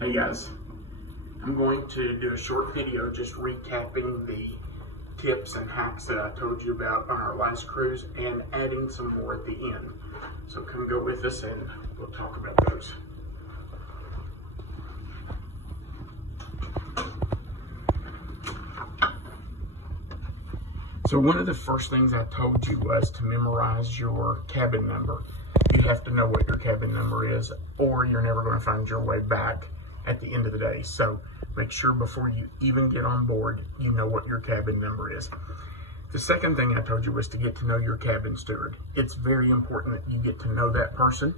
Hey guys, I'm going to do a short video just recapping the tips and hacks that I told you about on our last cruise and adding some more at the end. So come go with us and we'll talk about those. So one of the first things I told you was to memorize your cabin number. You have to know what your cabin number is or you're never going to find your way back at the end of the day. So make sure before you even get on board, you know what your cabin number is. The second thing I told you was to get to know your cabin steward. It's very important that you get to know that person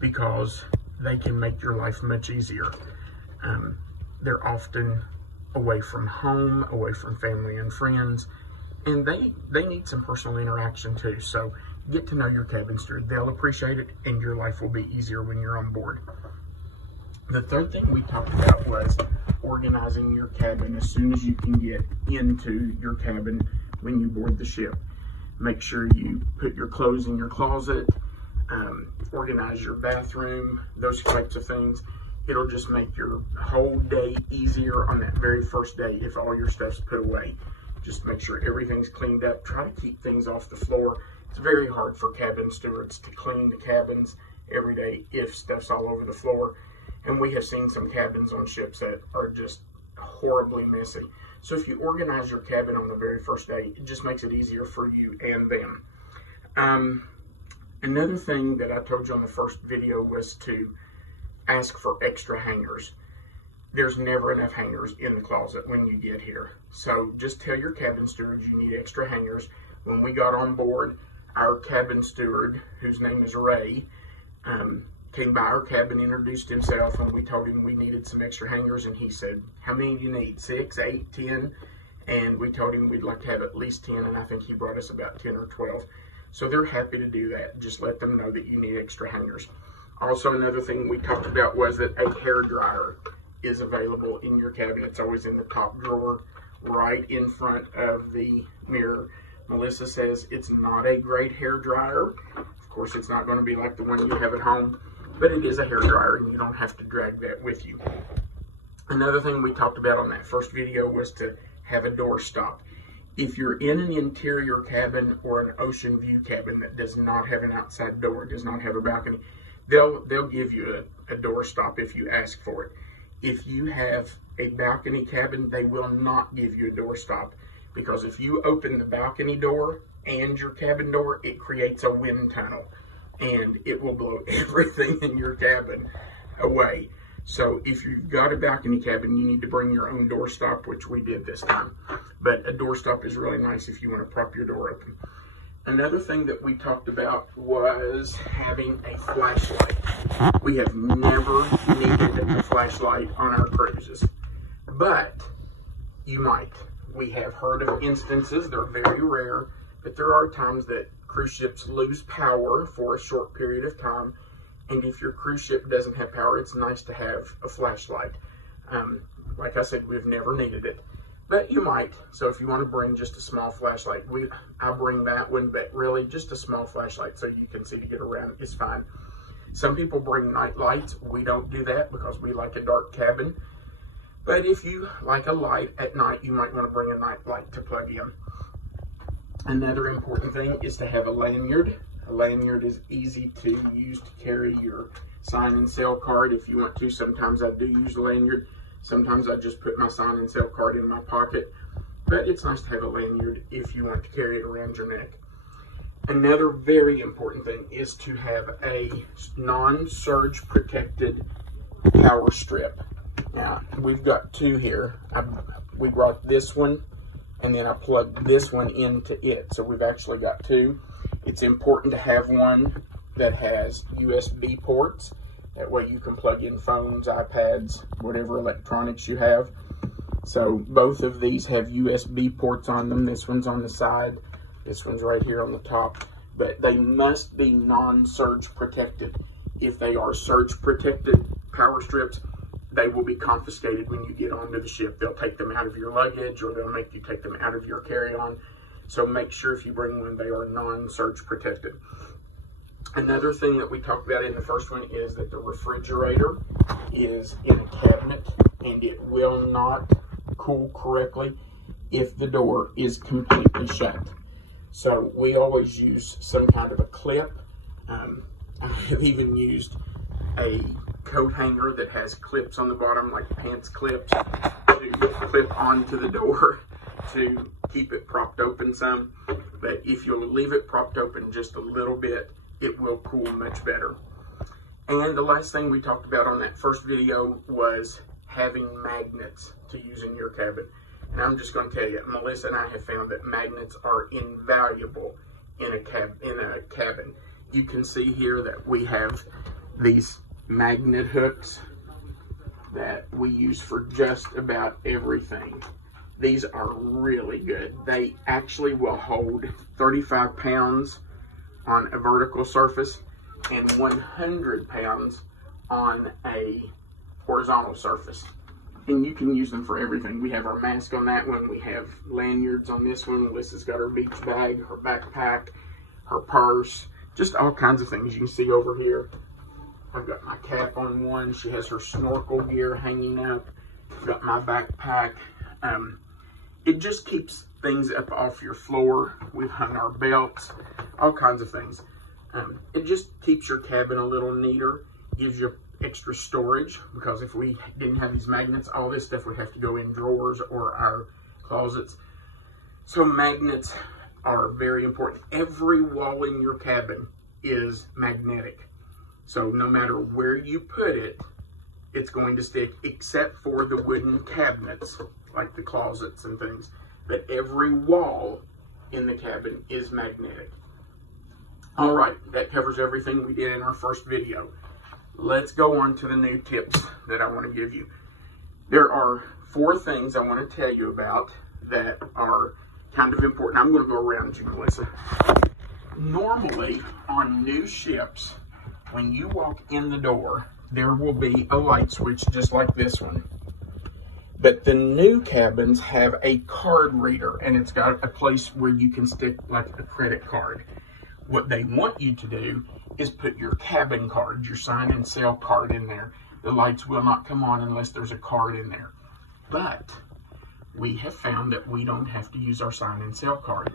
because they can make your life much easier. They're often away from home, away from family and friends, and they need some personal interaction too. So get to know your cabin steward. They'll appreciate it and your life will be easier when you're on board. The third thing we talked about was organizing your cabin as soon as you can get into your cabin when you board the ship. Make sure you put your clothes in your closet, organize your bathroom, those types of things. It'll just make your whole day easier on that very first day if all your stuff's put away. Just make sure everything's cleaned up. Try to keep things off the floor. It's very hard for cabin stewards to clean the cabins every day if stuff's all over the floor. And we have seen some cabins on ships that are just horribly messy. So if you organize your cabin on the very first day, it just makes it easier for you and them. Another thing that I told you on the first video was to ask for extra hangers. There's never enough hangers in the closet when you get here. So just tell your cabin steward you need extra hangers. When we got on board, our cabin steward, whose name is Ray, came by our cabin, introduced himself, and we told him we needed some extra hangers, and he said, how many do you need? 6, 8, 10? And we told him we'd like to have at least 10, and I think he brought us about 10 or 12. So they're happy to do that. Just let them know that you need extra hangers. Also, another thing we talked about was that a hair dryer is available in your cabin. It's always in the top drawer right in front of the mirror. Melissa says it's not a great hair dryer. Of course, it's not going to be like the one you have at home, but it is a hair dryer and you don't have to drag that with you. Another thing we talked about on that first video was to have a door stop. If you're in an interior cabin or an ocean view cabin that does not have an outside door, does not have a balcony, they'll give you a door stop if you ask for it. If you have a balcony cabin, they will not give you a door stop because if you open the balcony door and your cabin door, it creates a wind tunnel and it will blow everything in your cabin away. So if you've got a balcony cabin, you need to bring your own door stop, which we did this time. But a door stop is really nice if you want to prop your door open. Another thing that we talked about was having a flashlight. We have never needed a flashlight on our cruises, but you might. We have heard of instances, they're very rare, but there are times that cruise ships lose power for a short period of time. And if your cruise ship doesn't have power, it's nice to have a flashlight. Like I said, we've never needed it, but you might. So if you want to bring just a small flashlight, I bring that one, but really just a small flashlight so you can see to get around is fine. Some people bring night lights. We don't do that because we like a dark cabin. But if you like a light at night, you might want to bring a night light to plug in. Another important thing is to have a lanyard. A lanyard is easy to use to carry your sign and sale card if you want to. Sometimes I do use a lanyard. Sometimes I just put my sign and sale card in my pocket. But it's nice to have a lanyard if you want to carry it around your neck. Another very important thing is to have a non-surge protected power strip. Now, we've got two here. We brought this one, and then I plugged this one into it. So we've actually got two. It's important to have one that has USB ports. That way you can plug in phones, iPads, whatever electronics you have. So both of these have USB ports on them. This one's on the side. This one's right here on the top. But they must be non-surge protected. If they are surge protected power strips, they will be confiscated when you get onto the ship. They'll take them out of your luggage or they'll make you take them out of your carry-on. So make sure if you bring one, they are non-surge protected. Another thing that we talked about in the first one is that the refrigerator is in a cabinet, and it will not cool correctly if the door is completely shut. So we always use some kind of a clip. I have even used a coat hanger that has clips on the bottom, like pants clips, to clip onto the door to keep it propped open some. But if you'll leave it propped open just a little bit, it will cool much better. And the last thing we talked about on that first video was having magnets to use in your cabin. And I'm just going to tell you, Melissa and I have found that magnets are invaluable in a cabin. You can see here that we have these magnet hooks that we use for just about everything. These are really good. They actually will hold 35 pounds on a vertical surface and 100 pounds on a horizontal surface. And you can use them for everything. We have our mask on that one. We have lanyards on this one. Melissa's got her beach bag, her backpack, her purse, just all kinds of things you can see over here. I've got my cap on one. She has her snorkel gear hanging up. I've got my backpack. It just keeps things up off your floor. We've hung our belts, all kinds of things. It just keeps your cabin a little neater, gives you extra storage, because if we didn't have these magnets, all this stuff would have to go in drawers or our closets. So magnets are very important. Every wall in your cabin is magnetic. So no matter where you put it, it's going to stick, except for the wooden cabinets, like the closets and things. But every wall in the cabin is magnetic. All right, that covers everything we did in our first video. Let's go on to the new tips that I want to give you. There are 4 things I want to tell you about that are kind of important. I'm going to go around you, Melissa. Normally, on new ships, when you walk in the door, there will be a light switch just like this one. But the new cabins have a card reader, and it's got a place where you can stick like a credit card. What they want you to do is put your cabin card, your sign and sell card in there. The lights will not come on unless there's a card in there. But we have found that we don't have to use our sign and sell card.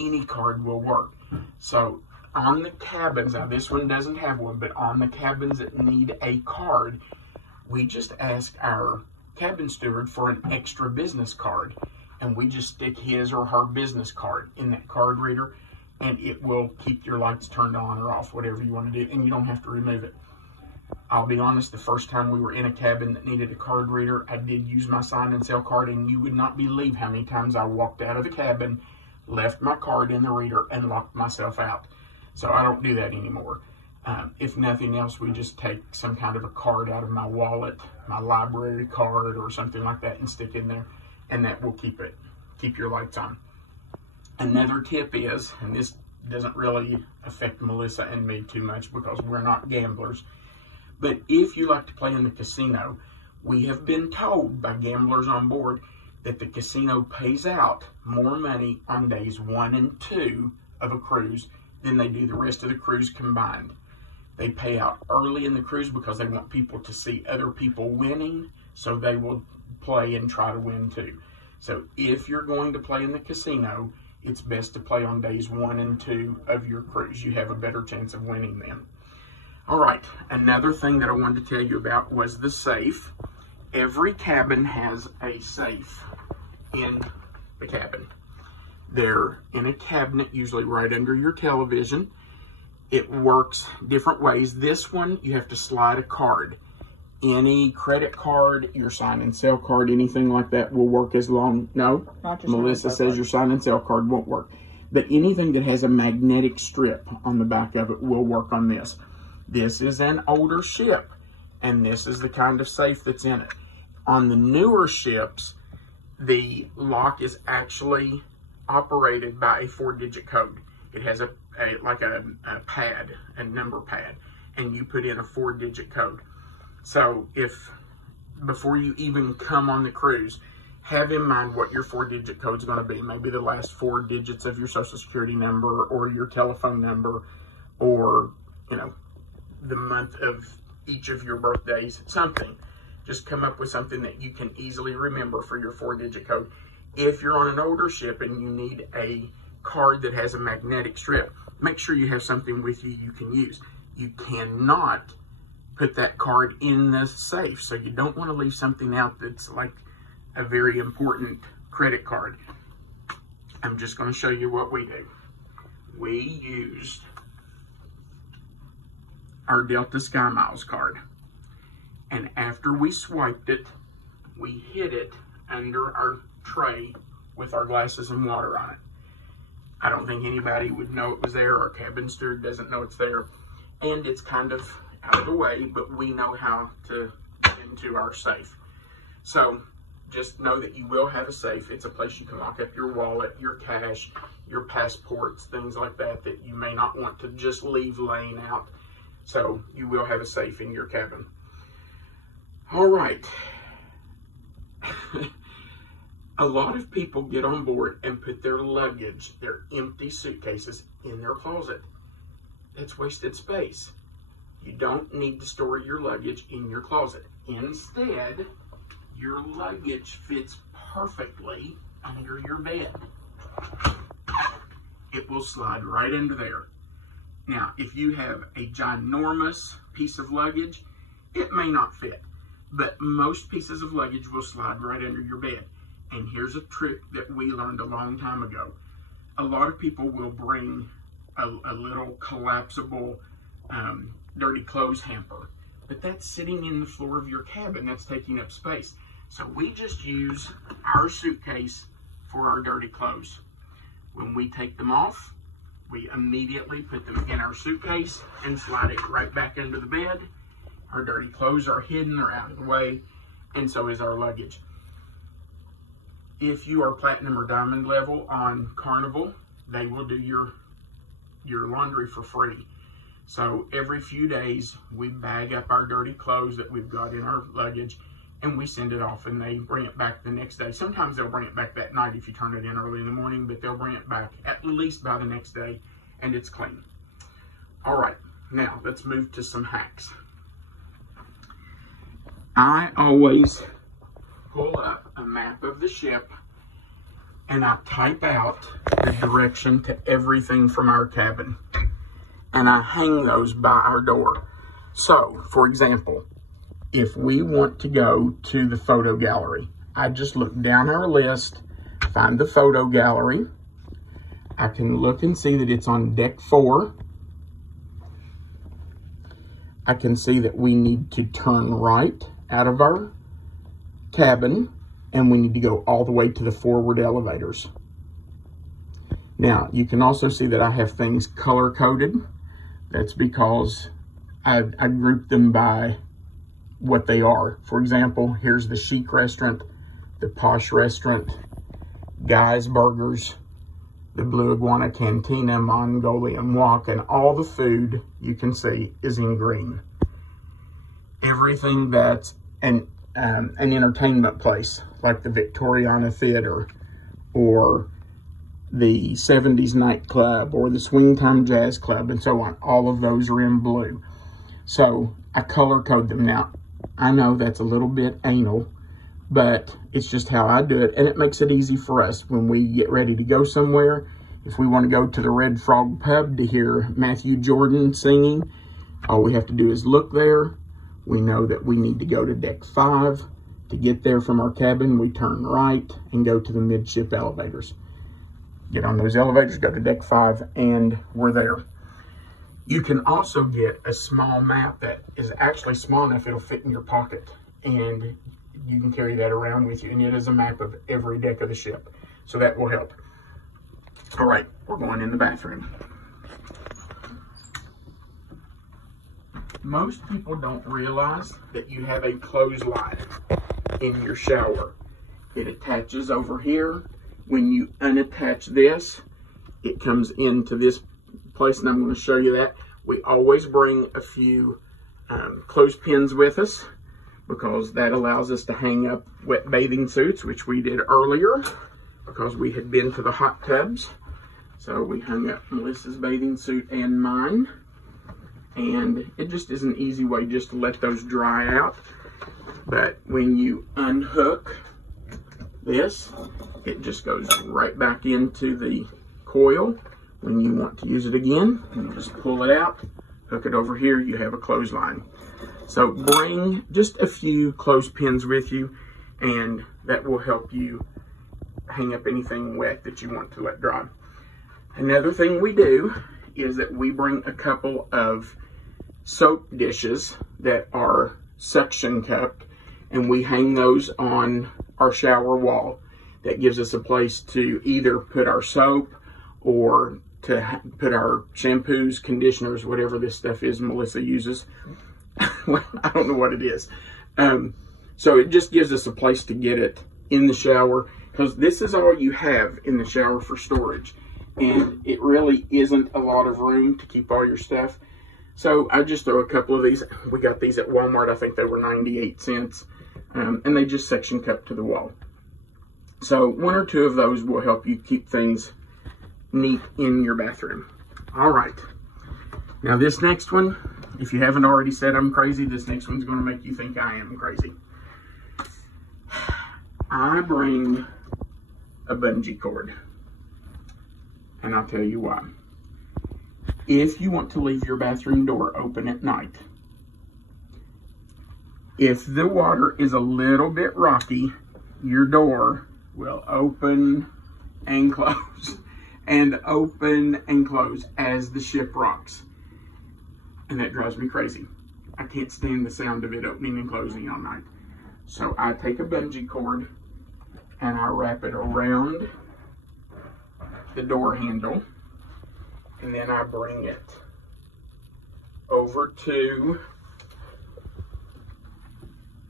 Any card will work. So on the cabins, now this one doesn't have one, but on the cabins that need a card, we just ask our cabin steward for an extra business card, and we just stick his or her business card in that card reader, and it will keep your lights turned on or off, whatever you want to do, and you don't have to remove it. I'll be honest, the first time we were in a cabin that needed a card reader, I did use my sign and sell card, and you would not believe how many times I walked out of the cabin, left my card in the reader, and locked myself out. So I don't do that anymore. If nothing else, we just take some kind of a card out of my wallet, my library card or something like that, and stick in there, and that will keep your lights on. Another tip is, and this doesn't really affect Melissa and me too much because we're not gamblers, but if you like to play in the casino, we have been told by gamblers on board that the casino pays out more money on days 1 and 2 of a cruise than they do the rest of the cruise combined. They pay out early in the cruise because they want people to see other people winning, so they will play and try to win too. So if you're going to play in the casino, it's best to play on days 1 and 2 of your cruise. You have a better chance of winning then. All right, another thing that I wanted to tell you about was the safe. Every cabin has a safe in the cabin. They're in a cabinet, usually right under your television. It works different ways. This one, you have to slide a card. Any credit card, your sign and sell card, anything like that will work as long. No, Melissa says your sign and sell card won't work. But anything that has a magnetic strip on the back of it will work on this. This is an older ship, and this is the kind of safe that's in it. On the newer ships, the lock is actually operated by a 4-digit code. It has a pad, a number pad, and you put in a 4-digit code. So if before you even come on the cruise, have in mind what your 4-digit code is going to be. Maybe the last 4 digits of your social security number or your telephone number, or, you know, the month of each of your birthdays, something. Just come up with something that you can easily remember for your 4-digit code. If you're on an older ship and you need a card that has a magnetic strip, make sure you have something with you you can use. You cannot put that card in the safe, so you don't want to leave something out that's like a very important credit card. I'm just going to show you what we do. We used our Delta Sky Miles card, and after we swiped it, we hid it under our tray with our glasses and water on it. I don't think anybody would know it was there. Our cabin steward doesn't know it's there, and it's kind of out of the way, but we know how to get into our safe. So just know that you will have a safe. It's a place you can lock up your wallet, your cash, your passports, things like that that you may not want to just leave laying out. So you will have a safe in your cabin. All right. A lot of people get on board and put their luggage, their empty suitcases, in their closet. That's wasted space. You don't need to store your luggage in your closet. Instead, your luggage fits perfectly under your bed. It will slide right under there. Now, if you have a ginormous piece of luggage, it may not fit, but most pieces of luggage will slide right under your bed. And here's a trick that we learned a long time ago. A lot of people will bring a little collapsible dirty clothes hamper, but that's sitting in the floor of your cabin. That's taking up space. So we just use our suitcase for our dirty clothes. When we take them off, we immediately put them in our suitcase and slide it right back under the bed. Our dirty clothes are hidden, they're out of the way, and so is our luggage. If you are platinum or diamond level on Carnival, they will do your laundry for free. So every few days, we bag up our dirty clothes that we've got in our luggage, and we send it off, and they bring it back the next day. Sometimes they'll bring it back that night if you turn it in early in the morning, but they'll bring it back at least by the next day, and it's clean. All right, now let's move to some hacks. I always pull up a map of the ship and I type out the direction to everything from our cabin, and I hang those by our door. So, for example, if we want to go to the photo gallery, I just look down our list, find the photo gallery. I can look and see that it's on deck 4. I can see that we need to turn right out of our cabin, and we need to go all the way to the forward elevators. Now, you can also see that I have things color-coded. That's because I group them by what they are. For example, here's the chic restaurant, the posh restaurant, Guy's Burgers, the Blue Iguana Cantina, Mongolian Wok, and all the food you can see is in green. Everything that's an entertainment place, like the Victoriana Theater, or the 70s nightclub, or the Swing Time Jazz Club, and so on. All of those are in blue. So I color code them. Now, I know that's a little bit anal, but it's just how I do it, and it makes it easy for us when we get ready to go somewhere. If we want to go to the Red Frog Pub to hear Matthew Jordan singing, all we have to do is look there. We know that we need to go to deck 5. To get there from our cabin, we turn right and go to the midship elevators. Get on those elevators, go to deck 5, and we're there. You can also get a small map that is actually small enough it'll fit in your pocket, and you can carry that around with you, and it is a map of every deck of the ship, so that will help. All right, we're going in the bathroom. Most people don't realize that you have a clothesline in your shower. It attaches over here. When you unattach this, it comes into this place, and I'm going to show you that. We always bring a few clothespins with us, because that allows us to hang up wet bathing suits, which we did earlier because we had been to the hot tubs. So we hung up Melissa's bathing suit and mine. and it just is an easy way just to let those dry out. But when you unhook this, it just goes right back into the coil. When you want to use it again, you just pull it out, hook it over here, you have a clothesline. So bring just a few clothespins with you, and that will help you hang up anything wet that you want to let dry. Another thing we do is that we bring a couple of soap dishes that are suction cupped, and we hang those on our shower wall. That gives us a place to either put our soap or to put our shampoos, conditioners, whatever this stuff is Melissa uses. Well, I don't know what it is. So it just gives us a place to get it in the shower, because this is all you have in the shower for storage. And it really isn't a lot of room to keep all your stuff. So I just throw a couple of these. We got these at Walmart. I think they were 98 cents. And they just section cup to the wall. So one or two of those will help you keep things neat in your bathroom. All right. Now this next one, if you haven't already said I'm crazy, this next one's going to make you think I am crazy. I bring a bungee cord. And I'll tell you why. If you want to leave your bathroom door open at night, if the water is a little bit rocky, your door will open and close and open and close as the ship rocks. And that drives me crazy. I can't stand the sound of it opening and closing all night. So I take a bungee cord and I wrap it around the door handle, and then I bring it over to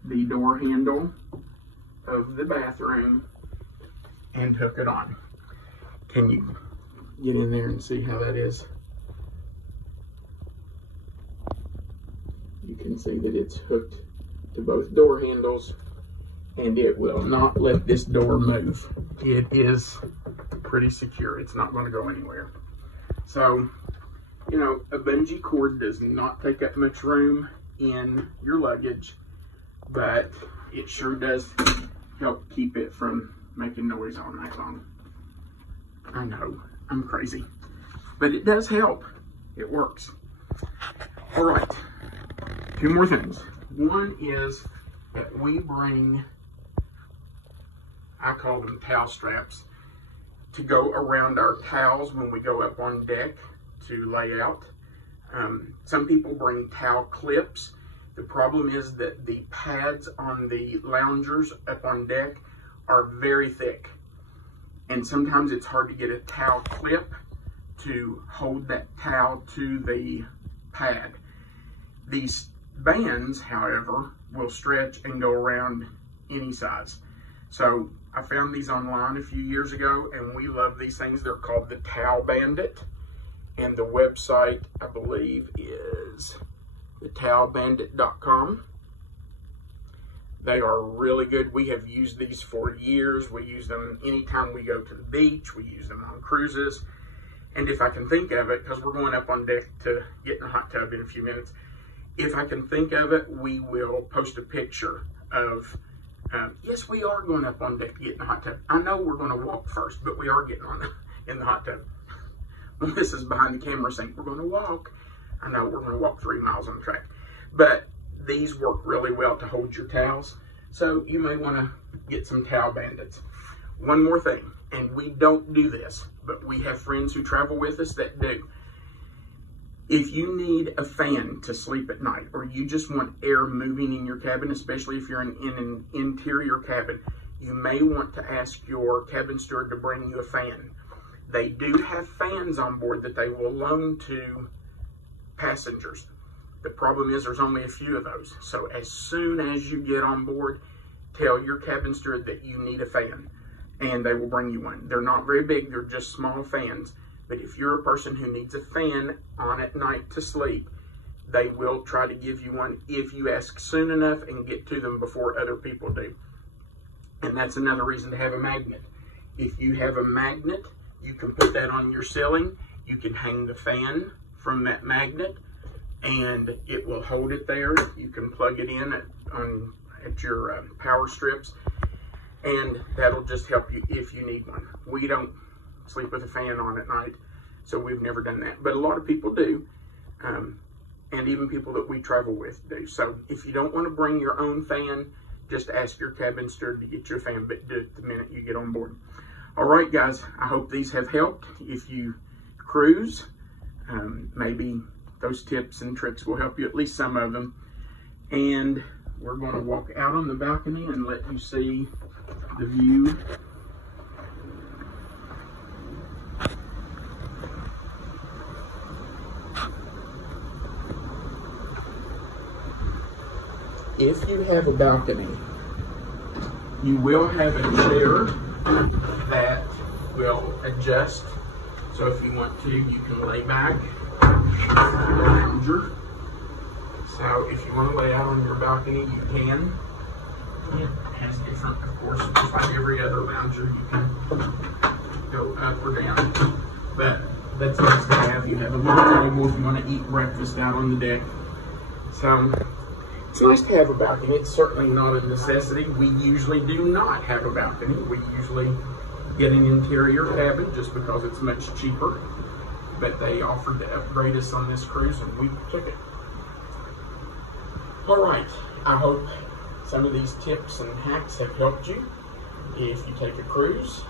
the door handle of the bathroom and hook it on. Can you get in there and see how that is? You can see that it's hooked to both door handles, and it will not let this door move. It is pretty secure. It's not going to go anywhere. So, you know, a bungee cord does not take up much room in your luggage, but it sure does help keep it from making noise all night long. I know, I'm crazy, but it does help. It works. All right, two more things. One is that we bring, I call them towel straps, to go around our towels when we go up on deck to lay out. Some people bring towel clips. The problem is that the pads on the loungers up on deck are very thick. And sometimes it's hard to get a towel clip to hold that towel to the pad. These bands, however, will stretch and go around any size. So I found these online a few years ago, and we love these things. They're called the Towel Bandit, and the website, I believe, is thetowelbandit.com. They are really good. We have used these for years. We use them anytime we go to the beach. We use them on cruises. And if I can think of it, because we're going up on deck to get in the hot tub in a few minutes, if I can think of it, we will post a picture of, yes, we are going up on deck to get in the hot tub. I know we're going to walk first, but we are getting in the hot tub. Melissa's behind the camera saying, we're going to walk. I know we're going to walk 3 miles on the track. But these work really well to hold your towels. So you may want to get some Towel Bandits. One more thing, and we don't do this, but we have friends who travel with us that do. If you need a fan to sleep at night, or you just want air moving in your cabin, especially if you're in an interior cabin, you may want to ask your cabin steward to bring you a fan. They do have fans on board that they will loan to passengers. The problem is there's only a few of those. So as soon as you get on board, tell your cabin steward that you need a fan, and they will bring you one. They're not very big, they're just small fans. But if you're a person who needs a fan on at night to sleep, they will try to give you one if you ask soon enough and get to them before other people do. And that's another reason to have a magnet. If you have a magnet, you can put that on your ceiling. You can hang the fan from that magnet. and it will hold it there. You can plug it in at your power strips, and that'll just help you if you need one. We don't sleep with a fan on at night, so we've never done that. But a lot of people do, and even people that we travel with do. So if you don't want to bring your own fan, just ask your cabin steward to get your fan the minute you get on board. All right, guys, I hope these have helped. If you cruise, maybe those tips and tricks will help you, at least some of them. And we're going to walk out on the balcony and let you see the view. If you have a balcony, you will have a chair that will adjust. So if you want to, you can lay back the lounger. So if you want to lay out on your balcony, you can. It has different, of course, just like every other lounger, you can go up or down. But that's nice to have. You have a little table if you want to eat breakfast out on the deck. So it's nice to have a balcony. It's certainly not a necessity. We usually do not have a balcony. We usually get an interior cabin just because it's much cheaper. But they offered to upgrade us on this cruise, and we took it. All right, I hope some of these tips and hacks have helped you. If you take a cruise,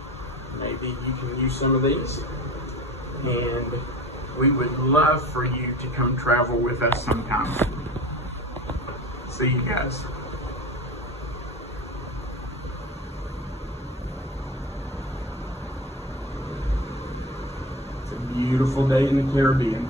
maybe you can use some of these. And we would love for you to come travel with us sometime. See you guys. It's a beautiful day in the Caribbean.